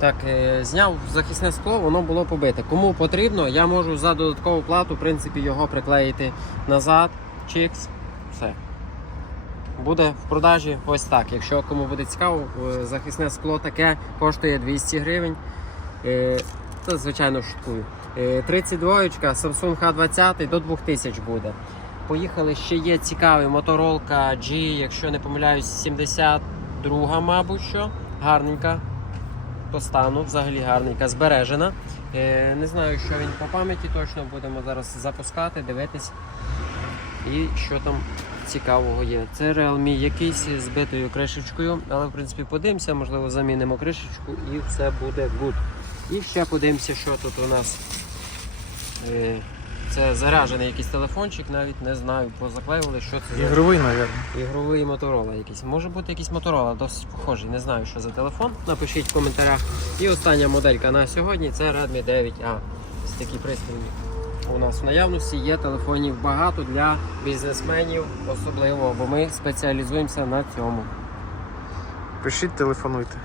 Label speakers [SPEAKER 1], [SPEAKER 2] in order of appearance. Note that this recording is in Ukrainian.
[SPEAKER 1] Так, е, зняв захисне скло, воно було побите. Кому потрібно, я можу за додаткову плату, в принципі, його приклеїти назад, чикс, все. Буде в продажі ось так. Якщо кому буде цікаво, е, захисне скло таке коштує 200 гривень. Е, Це, звичайно, шуткую. Е, 32 Samsung H20 до 2000 буде. Поїхали, ще є цікавий Motorola G, якщо не помиляюсь, 72, мабуть, що. Гарненька. По стану, взагалі гарненька, збережена. Е, не знаю, що він по пам'яті точно будемо зараз запускати, дивитись. І що там цікавого є. Це Realme якийсь з битою кришечкою, але в принципі подивимося, можливо, замінимо кришечку і все буде good. І ще подивимося, що тут у нас. Це заряджений якийсь телефончик, навіть не знаю, позаклеювали, що це за
[SPEAKER 2] Ігровий, мабуть.
[SPEAKER 1] ігровий Motorola якийсь. Може бути якийсь Motorola, досить похожий. Не знаю, що за телефон. Напишіть в коментарях. І остання моделька на сьогодні це Redmi 9A. Ось такі пристрої у нас в наявності є телефонів багато для бізнесменів, особливо, бо ми спеціалізуємося на цьому.
[SPEAKER 2] Пишіть, телефонуйте.